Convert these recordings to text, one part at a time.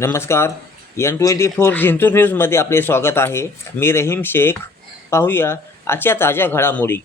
नमस्कार. N twenty four Jintur न्यूजमध्ये आपले स्वागत आहे. मी रहीम शेख. पाहूया आजच्या ताज्या घडामोडी.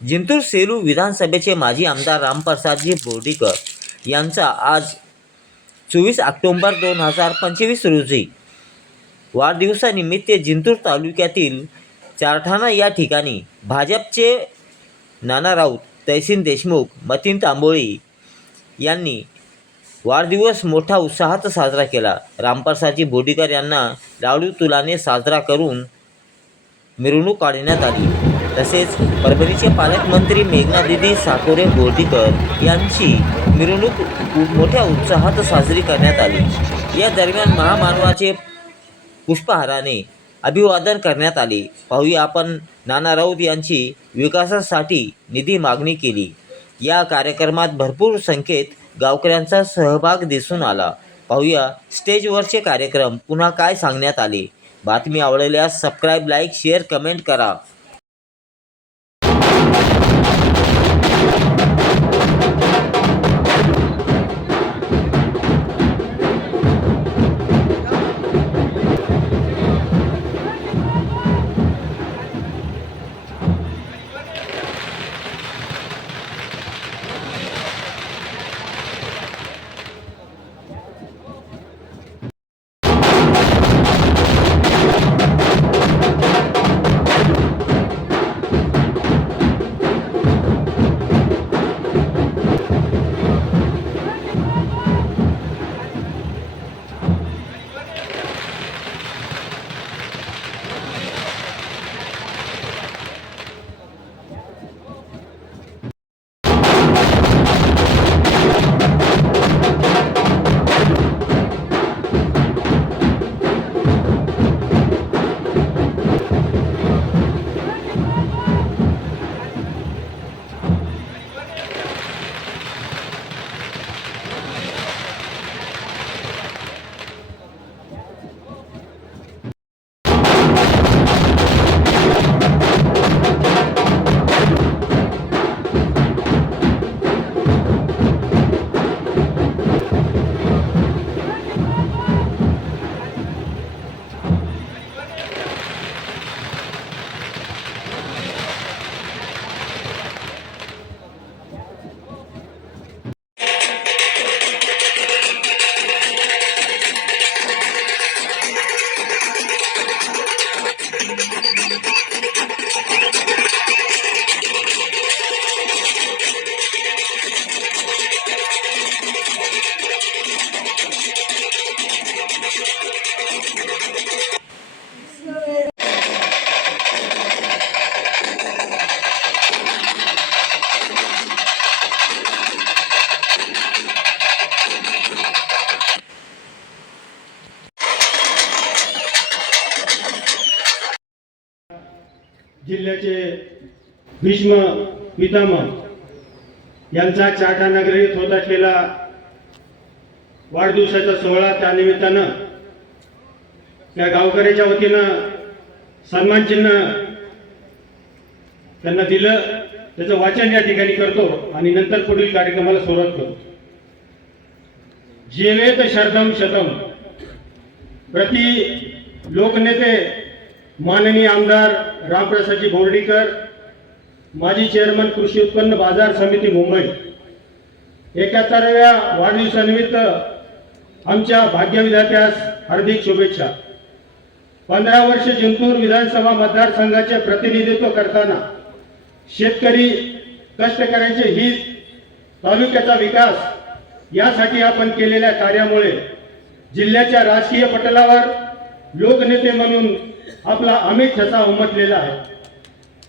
जिंतूर सेलू विधानसभेचे माजी आमदार रामप्रसादजी बोर्डीकर यांचा आज चोवीस ऑक्टोंबर दोन हजार पंचवीस रोजी वाढदिवसानिमित्त जिंतूर तालुक्यातील चारठाणा या ठिकाणी भाजपचे नाना राऊत तहसीन देशमुख मतीन तांबोळी यांनी वाढदिवस मोठा उत्साहात साजरा केला. रामप्रसादजी बोडीकर यांना लाडू तुलाने साजरा करून मिरवणूक काढण्यात आली. तसेच परभणीचे पालकमंत्री मेघनादिदी साकोरे बोर्डीकर यांची मिरवणूक मोठ्या उत्साहात साजरी करण्यात आली. या दरम्यान महामानवाचे पुष्पहाराने अभिवादन करण्यात आले. पाहूया आपण नाना राऊत यांची विकासासाठी निधी मागणी केली. या कार्यक्रमात भरपूर संख्येत गावकऱ्यांचा सहभाग दिसून आला. पाहूया स्टेजवरचे कार्यक्रम पुन्हा काय सांगण्यात आले. बातमी आवडल्यास सबस्क्राईब लाईक शेअर कमेंट करा. जिल्ह्याचे भीष्म पितामह यांचा चाटा नगरीत होत असलेला वाढदिवसाचा सोहळा त्यानिमित्तानं त्या गावकऱ्याच्या वतीनं सन्मानचिन्ह त्यांना दिलं. त्याचं वाचन या ठिकाणी करतो आणि नंतर पुढील कार्यक्रमाला सुरुवात करतो. जेवेत शरदम शतम. प्रति लोकनेते माननीय आमदार रामप्रसादजी बोर्डीकर माजी चेअरमन कृषी उत्पन्न बाजार समिती मुंबई. एकाहत्तराव्या वाढदिवसानिमित्त आमच्या भाग्यविधात्यास हार्दिक शुभेच्छा. पंधरा वर्ष जिंतूर विधानसभा मतदारसंघाचे प्रतिनिधित्व करताना शेतकरी कष्टकऱ्यांचे हित तालुक्याचा विकास यासाठी आपण केलेल्या कार्यामुळे जिल्ह्याच्या राजकीय पटलावर लोकनेते म्हणून आपला अमित ठसा उमटलेला आहे.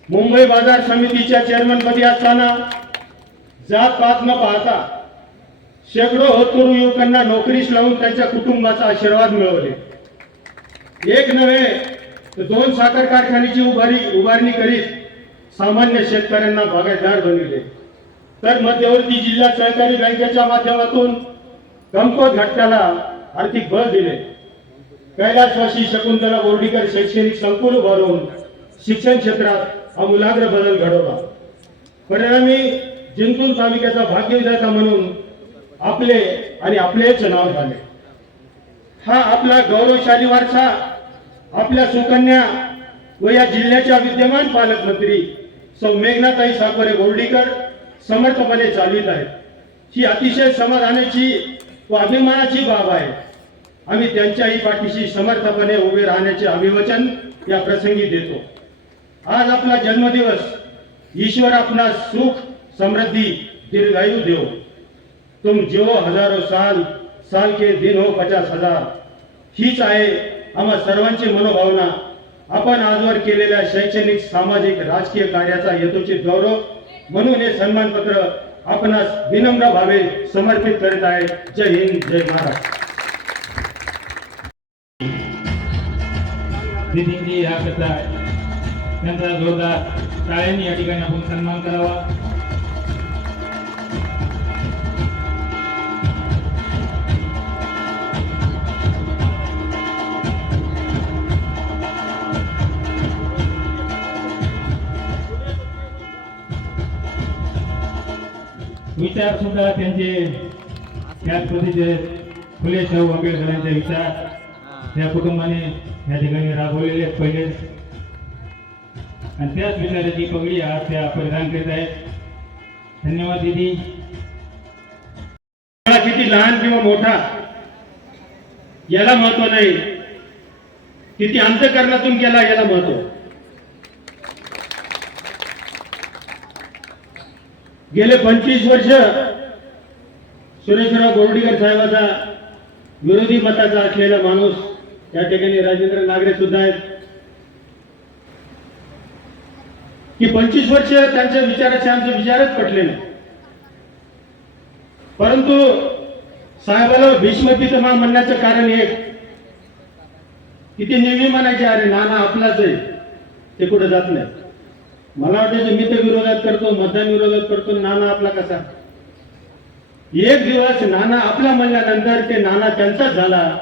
मुंबई बाजार समितीच्या चेअरमनपदी असताना जात पात न पाहता शेकडो होतकरू युवकांना नोकरीस लावून त्यांच्या कुटुंबाचा आशीर्वाद मिळवले. एक नव्हे तर दोन साखर कारखान्याची उभारी उभारणी करीत सामान्य शेतकऱ्यांना बागायतदार बनविले. तर मध्यवर्ती जिल्हा सहकारी बँकेच्या माध्यमातून कमकोत घटकाला आर्थिक बळ दिले. कैलासवासी शकुंतला बोर्डीकर शैक्षणिक संकुल उभारून शिक्षण क्षेत्रात आमूलाग्र बदल घडवला. परिणामी जिंतूर तालुक्याचा भाग्यविधाता म्हणून आपले आणि आपलेच नाव झाले. हा आपला गौरवशाली वारसा आपल्या सुकन्या व या जिल्ह्याच्या विद्यमान पालकमंत्री सौ मेघनाताई साकोरे बोर्डीकर समर्थपणे चालवित आहेत. ही अतिशय समाधानाची व अभिमानाची बाब आहे. आम्ही त्यांच्याही पाठीशी समर्थपणे उभे राहण्याचे अभिवचन या प्रसंगी देतो. आज आपला जन्मदिवस ईश्वर आपणास सुख समृद्धी दीर्घायु देव. तुम जिओ हजारो साल साल के दिन हो पचास हजार. हीच आहे आम्हा सर्वांची मनोभावना. आपण आजवर केलेल्या शैक्षणिक सामाजिक राजकीय कार्याचा यथोचित गौरव म्हणून हे सन्मानपत्र आपणास विनम्र भावे समर्पित करीत आहे. जय हिंद जय महाराष्ट्र. नितीनजी ह्या आहे त्यांचा जोरदार टाळ्यांनी या ठिकाणी आपण सन्मान करावा. विचार सुद्धा त्यांचे त्याच पद्धतीचे फुले शाहू आंबेडकरांचे विचार. या कुटुंबाने या ठिकाणी राबवलेले पहिले. आणि त्याच विचाराची पगडी आज त्या परिधान करीत आहेत. धन्यवाद दिदी. किती लहान किंवा मोठा याला महत्त्व नाही. किती अंतकरणातून केला याला महत्त्व. गेले पंचवीस वर्ष सुरेशराव बोर्डीकर साहेबाचा विरोधी मताचा असलेला माणूस या ठिकाणी राजेंद्र नागरे सुद्धा आहेत. की पंचवीस वर्ष त्यांच्या विचाराचे आमचे विचारच पटले नाही. परंतु साहेबाला भीष्मपितमा म्हणण्याचं कारण हे की ते नेहमी म्हणायचे अरे नाना आपलाच आहे. ते कुठे जात नाही. मला वाटायचं मी तर विरोधात करतो मतदान विरोधात करतो नाना आपला कसा? एक दिवस नाना आपला म्हणल्यानंतर ते नाना त्यांचाच झाला.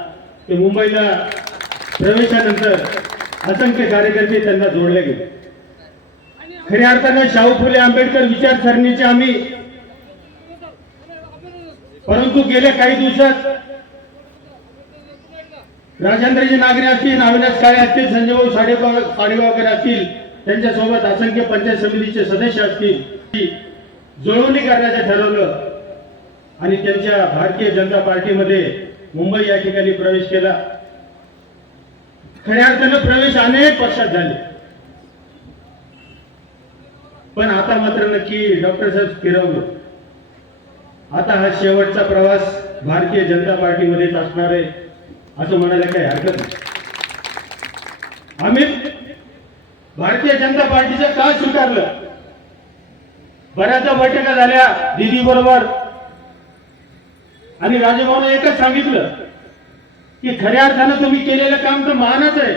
ते मुंबईला प्रवेशानंतर असंख्य कार्यकर्ते त्यांना जोडले गेले. खऱ्या अर्थानं शाहू फुले आंबेडकर विचारसरणीचे आम्ही परंतु गेल्या काही दिवसात राजेंद्रजी नागरे असतील अविनाश काळे असतील संजय भाऊ साडेगाव साडेगावकर असतील त्यांच्यासोबत असंख्य पंचायत समितीचे सदस्य असतील. जुळवणी करण्याचं ठरवलं आणि त्यांच्या भारतीय जनता पार्टीमध्ये मुंबई या ठिकाणी प्रवेश केला. खऱ्या अर्थानं प्रवेश अनेक पक्षात झाले. पण आता मात्र नक्की डॉक्टर साहेब फिरवलं. आता हा शेवटचा प्रवास भारतीय जनता पार्टीमध्येच असणार आहे असं म्हणायला काही हरकत नाही. आम्ही भारतीय जनता पार्टीचं का स्वीकारलं? बऱ्याचदा बैठका झाल्या दिदी बरोबर. आणि राजभवन एकच सांगितलं की खऱ्या अर्थानं तुम्ही केलेलं काम तर महानच आहे.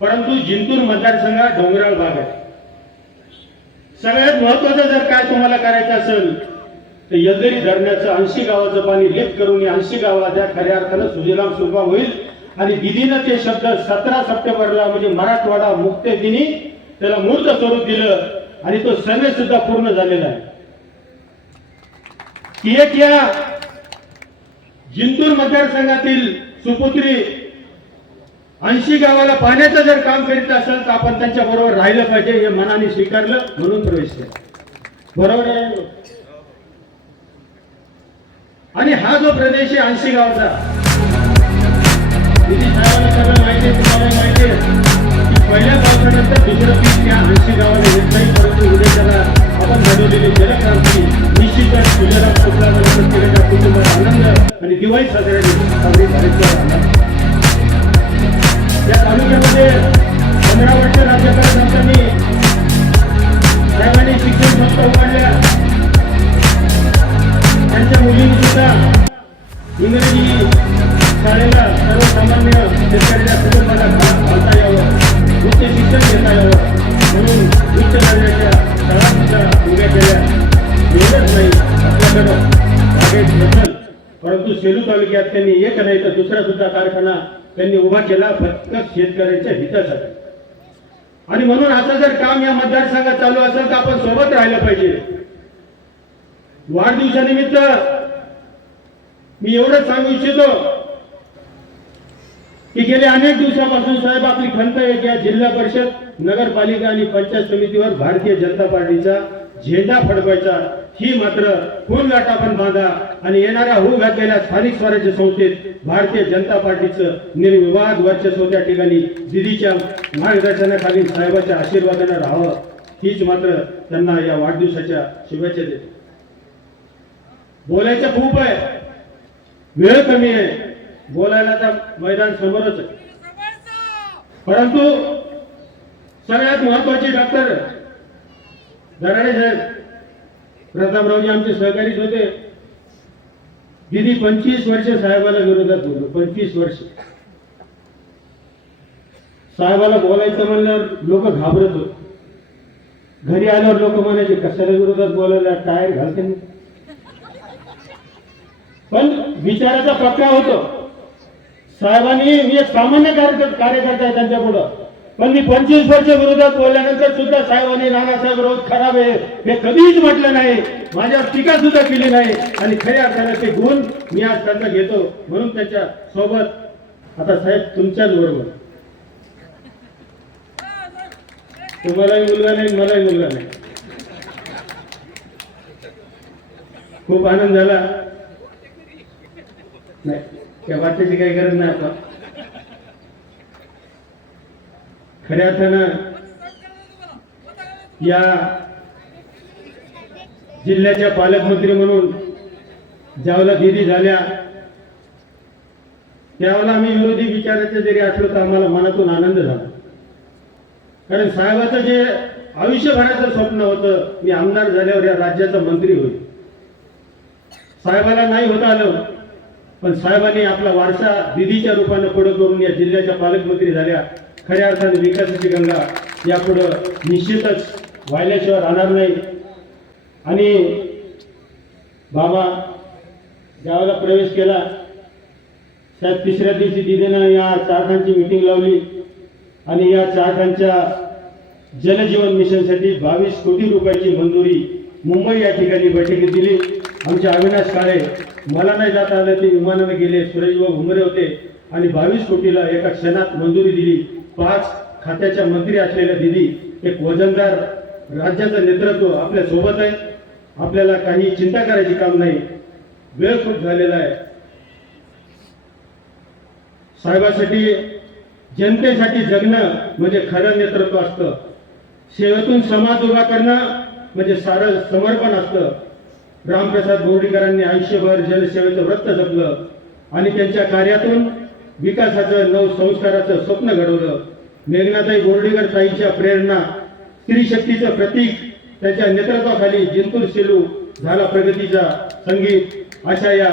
परंतु जिंतूर मतदारसंघात डोंगराळ भाग आहे. सगळ्यात महत्वाचं जर काय तुम्हाला करायचं असेल तर यदरी धरणाचं ऐंशी गावाचं पाणी लिफ्ट करून या ऐंशी गावाच्या खऱ्या अर्थानं सुजलाम सुफलाम होईल. आणि दिदीनं ते शब्द सतरा सप्टेंबरला म्हणजे मराठवाडा मुक्ते दिनी त्याला मूर्त स्वरूप दिलं आणि तो सर्वे सुद्धा पूर्ण झालेला आहे. एक या जिंतूर मतदारसंघातील सुपुत्री ऐंशी गावाला पाण्याचं जर काम करीत असेल तर आपण त्यांच्या बरोबर राहिलं पाहिजे हे मनाने स्वीकारलं म्हणून प्रवेश केला. बरोबर आहे आणि हा जो प्रदेश आहे ऐंशी गावाचा माहिती आहे तुम्हाला माहिती आहे पहिल्या पावसानंतर दुसरं पीक त्या ऐंशी गावाला येत नाही परंतु उद्या त्याला आपण घडवलेली जलक्रांती निश्चितच गुजरात कुठला केलेल्या कुटुंबात आनंद आणि दिवाळी साजऱ्या साजरी झाल्याचा आनंद केला फक्त शेतकऱ्यांच्या हितासाठी. आणि म्हणून असं जर काम या मतदारसंघात चालू असेल तर आपण सोबत राहिलं पाहिजे. वाढदिवसानिमित्त मी एवढंच सांगू इच्छितो की गेले अनेक दिवसापासून साहेब आपली खंत आहे की या जिल्हा परिषद नगरपालिका आणि पंचायत समितीवर भारतीय जनता पार्टीचा झेंडा फडकवायचा. ही मात्र खून लाट आपण बांधा आणि येणाऱ्या होऊ घातलेल्या स्थानिक स्वराज्य संस्थेत भारतीय जनता पार्टीचं निर्विवाद वर्चस्व त्या ठिकाणी दिदीच्या मार्गदर्शनाखाली साहेबाच्या आशीर्वादानं राहावं. हीच मात्र त्यांना या वाढदिवसाच्या शुभेच्छा देतो. बोलायचं खूप आहे. वेळ कमी आहे. बोलायला तर मैदान समोरच आहे. परंतु सगळ्यात महत्वाची डॉक्टर दराडे साहेब प्रतापरावजी आमचे सहकारीच होते. दिदी पंचवीस वर्ष साहेबाला विरोधात बोललो पंचवीस वर्ष. साहेबाला बोलायचं म्हणल्यावर लोक घाबरत होते. घरी आल्यावर लोक म्हणायचे कशाला विरोधात बोलायला? टायर घालते ना. पण विचाराचा पक्का होतो. साहेबांनी मी एक सामान्य कार्यकर्ता आहे त्यांच्या पुढं. पण मी पंचवीस वर्ष विरोधात बोलल्यानंतर सुद्धा साहेबांनी नानासाहेब रोज खराब आहे. हे कधीच म्हटलं नाही. माझ्या टीका सुद्धा केली नाही. आणि खऱ्या अर्थाने ते गुण मी आज त्यांना घेतो. म्हणून त्यांच्यासोबत आता साहेब तुमच्याच बरोबर तुम्हालाही मुलगा नाही मलाही मुलगा नाही. खूप आनंद झाला. नाही त्या वाटण्याची काही गरज नाही आता. खऱ्या अर्थानं या जिल्ह्याच्या पालकमंत्री म्हणून ज्यावेळेला दिदी झाल्या त्यावेळेला आम्ही विरोधी विचाराचे जरी असलो तर आम्हाला मनातून आनंद झाला. कारण साहेबाचं जे आयुष्यभराचं स्वप्न होतं मी आमदार झाल्यावर या राज्याचा मंत्री होईल. साहेबाला नाही होता आलं पण साहेबांनी आपला वारसा दिदीच्या रूपानं पुढे करून या जिल्ह्याच्या पालकमंत्री झाल्या. खऱ्या अर्थाने विकासाची गंगा यापुढं निश्चितच व्हायल्याशिवाय राहणार नाही. आणि बाबा ज्यावेळेला प्रवेश केला. त्या तिसऱ्या दिवशी दिदीनं या चारखांची मिटिंग लावली. आणि या चारखांच्या जलजीवन मिशनसाठी बावीस कोटी रुपयाची मंजुरी मुंबई या ठिकाणी बैठकीत दिली. आमचे अविनाश काळे मला नाही जाता आलं ते विमानाने गेले. सुरेशभाऊ घुमरे होते. आणि बावीस कोटीला एका क्षणात मंजुरी दिली. पाच खात्याच्या मंत्री असलेल्या दिदी एक वजनदार राज्याचं नेतृत्व आपल्यासोबत आहे. आपल्याला काही चिंता करायची काम नाही. वेळ खूप झालेला आहे. साहेबासाठी जनतेसाठी जगणं म्हणजे खरं नेतृत्व असतं. सेवेतून समाज उभा करणं म्हणजे सारं समर्पण असतं. रामप्रसाद बोर्डीकरांनी आयुष्यभर जनसेवेचं व्रत जपलं आणि त्यांच्या कार्यातून विकासाचं नवसंस्काराचं स्वप्न घडवलं. मेघनाताई बोर्डीकर ताईच्या प्रेरणा स्त्री शक्तीचं प्रतीक त्याच्या नेतृत्वाखाली जिंतूर सेलू झाला प्रगतीचा संगीत. अशा या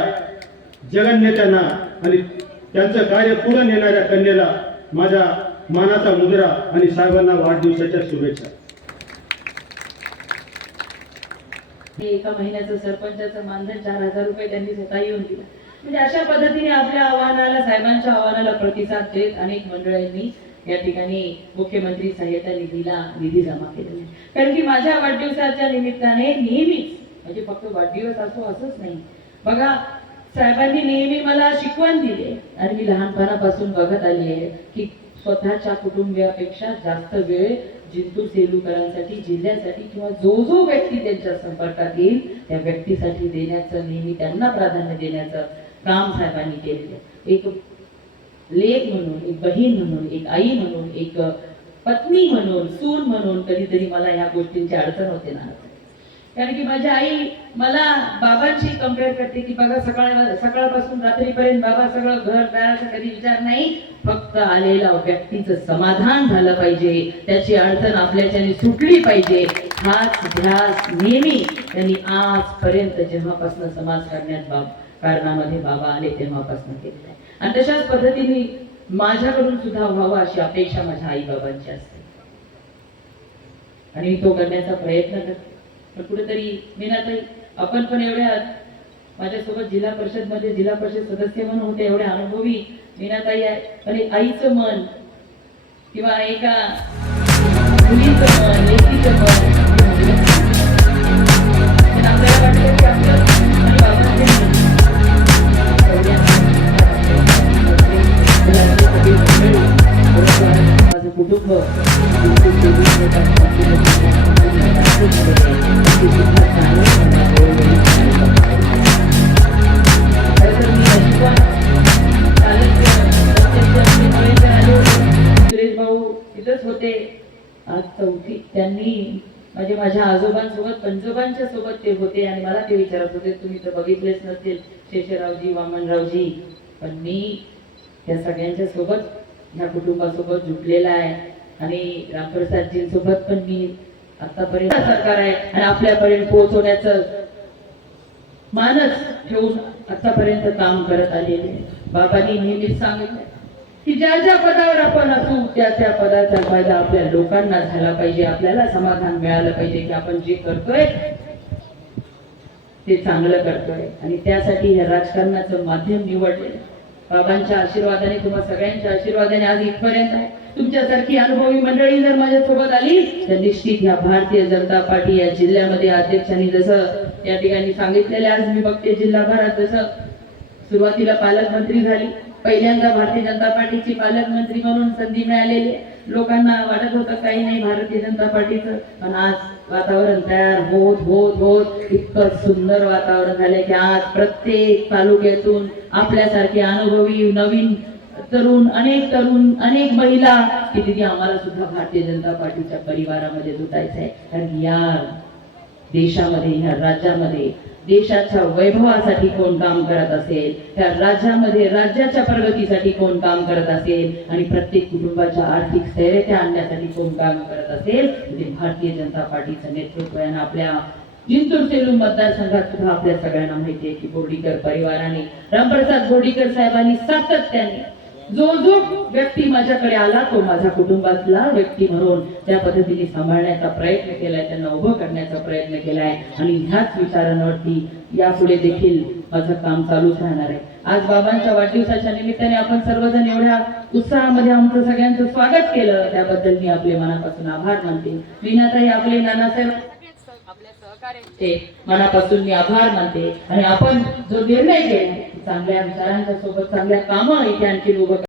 जगन्नेत्यांना आणि त्यांचं कार्य पुढे नेणाऱ्या कन्येला माझा मानाचा मुद्रा आणि साहेबांना वाढदिवसाच्या शुभेच्छा. एका महिन्याचं सरपंचाचं मानधन चार हजार रुपये त्यांनी स्वतः येऊन दिलं. म्हणजे अशा पद्धतीने आपल्या आव्हानाला साहेबांच्या आव्हानाला प्रतिसाद देत अनेक मंडळांनी या ठिकाणी मुख्यमंत्री सहाय्यता निधीला निधी जमा केलेला आहे. कारण की माझ्या वाढदिवसाच्या निमित्ताने नेहमीच म्हणजे फक्त वाढदिवस असो असंच नाही बघा साहेबांनी नेहमी मला शिकवण दिली आणि मी लहानपणापासून बघत आली आहे की स्वतःच्या कुटुंबियापेक्षा जास्त वेळ जिंतूर सेलूकरांसाठी जिल्ह्यासाठी किंवा जो जो व्यक्ती त्यांच्या संपर्कात येईल त्या व्यक्तीसाठी देण्याचं नेहमी त्यांना प्राधान्य देण्याचं रामसाहेबांनी केलेलं एक लेख म्हणून एक बहीण म्हणून एक आई म्हणून एक पत्नी म्हणून सून म्हणून कधीतरी मला या गोष्टींची अडचण होते ना. कारण की माझी आई मला बाबांशी कंपेअर करते की बघा सकाळ सकाळपासून रात्रीपर्यंत बाबा सगळं घर दाराचा कधी विचार नाही फक्त आलेला व्यक्तीचं समाधान झालं पाहिजे. त्याची अडचण आपल्याच्याने सुटली पाहिजे. हाच ध्यास नेहमी त्यांनी आजपर्यंत जेव्हापासून समाज करण्यात बाब कारणामध्ये बाबा आले तेव्हापासून केलेलं आहे. आणि तशाच पद्धतीने माझ्याकडून सुद्धा व्हावा अशी अपेक्षा माझ्या आई बाबांची असते. आणि तो करण्याचा प्रयत्न करते. पण कुठेतरी ना आपण पण एवढ्या माझ्यासोबत जिल्हा परिषदमध्ये जिल्हा परिषद सदस्य म्हणून होते एवढ्या अनुभवी मीनाताई आहे. पण आईचं मन किंवा एका मुलीचं मन लेकीचं मन आपल्याला वाटतं माझं कुटुंब सुरेश भाऊ तिथंच होते. आज चौथी. त्यांनी म्हणजे माझ्या आजोबांसोबत पंजोबांच्या सोबत ते होते आणि मला ते विचारत होते तुम्ही तर बघितलेच नसतील शेषरावजी वामनरावजी पण मी त्या सगळ्यांच्या सोबत ह्या कुटुंबासोबत जुटलेला आहे. आणि रामप्रसादजींसोबत पण मी आतापर्यंत सरकार आहे आणि आपल्यापर्यंत पोहोचवण्याचं मानस ठेवून आतापर्यंत काम करत आलेले बाबांनी नेहमीच सांगितलं की ज्या ज्या पदावर आपण असू त्या त्या पदाचा फायदा आपल्या लोकांना झाला पाहिजे. आपल्याला समाधान मिळालं पाहिजे की आपण जे करतोय ते चांगलं करतोय. आणि त्यासाठी हे राजकारणाचं माध्यम निवडलेलं बाबांच्या आशीर्वादाने तुम्हा सगळ्यांच्या आशीर्वादाने आज इथपर्यंत आहे. तुमच्यासारखी अनुभवी मंडळी जर माझ्यासोबत आली तर निश्चित ह्या भारतीय जनता पार्टी या जिल्ह्यामध्ये अध्यक्षांनी जसं या ठिकाणी सांगितलेले आज मी बघते जिल्हाभरात जसं सुरुवातीला पालकमंत्री झाली पहिल्यांदा भारतीय जनता पार्टीची पालकमंत्री म्हणून संधी मिळालेली लोकांना वाटत होतं काही नाही भारतीय जनता पार्टीचं पण आज वातावरण तयार होत होत होत. इतकं सुंदर वातावरण झालंय की आज प्रत्येक तालुक्यातून आपल्यासारखे अनुभवी नवीन तरुण अनेक तरुण अनेक महिला की तिथे आम्हाला सुद्धा भारतीय जनता पार्टीच्या परिवारामध्ये जुटायचं आहे कारण या देशामध्ये ह्या राज्यामध्ये देशाच्या वैभवासाठी कोण काम करत असेल त्या राज्यामध्ये राज्याच्या प्रगतीसाठी कोण काम करत असेल आणि प्रत्येक कुटुंबाच्या आर्थिक स्थैर्यता आणण्यासाठी कोण काम करत असेल म्हणजे भारतीय जनता पार्टीचं नेतृत्व आहे आपल्या. जिंतूर सेलू मतदारसंघात सुद्धा आपल्या सगळ्यांना माहिती आहे की बोर्डीकर परिवाराने रामप्रसाद बोर्डीकर साहेबांनी सातत्याने जो जो व्यक्ती माझ्याकडे आला तो माझ्या कुटुंबातला व्यक्ती म्हणून त्या पद्धतीने सांभाळण्याचा प्रयत्न केलाय त्यांना उभं करण्याचा प्रयत्न केलाय आणि ह्याच विचारांवरती यापुढे देखील माझं काम चालूच राहणार आहे. आज बाबांच्या वाढदिवसाच्या निमित्ताने आपण सर्वजण एवढ्या उत्साहामध्ये आमचं सगळ्यांचं स्वागत केलं. त्याबद्दल मी आपले मनापासून आभार मानते. मीनाताई आपले नानासाहेब आपल्या मनापासून मी आभार मानते. आणि आपण जो निर्णय केला चांगल्या विचारांच्या सोबत चांगल्या कामं इथे आणखी लोक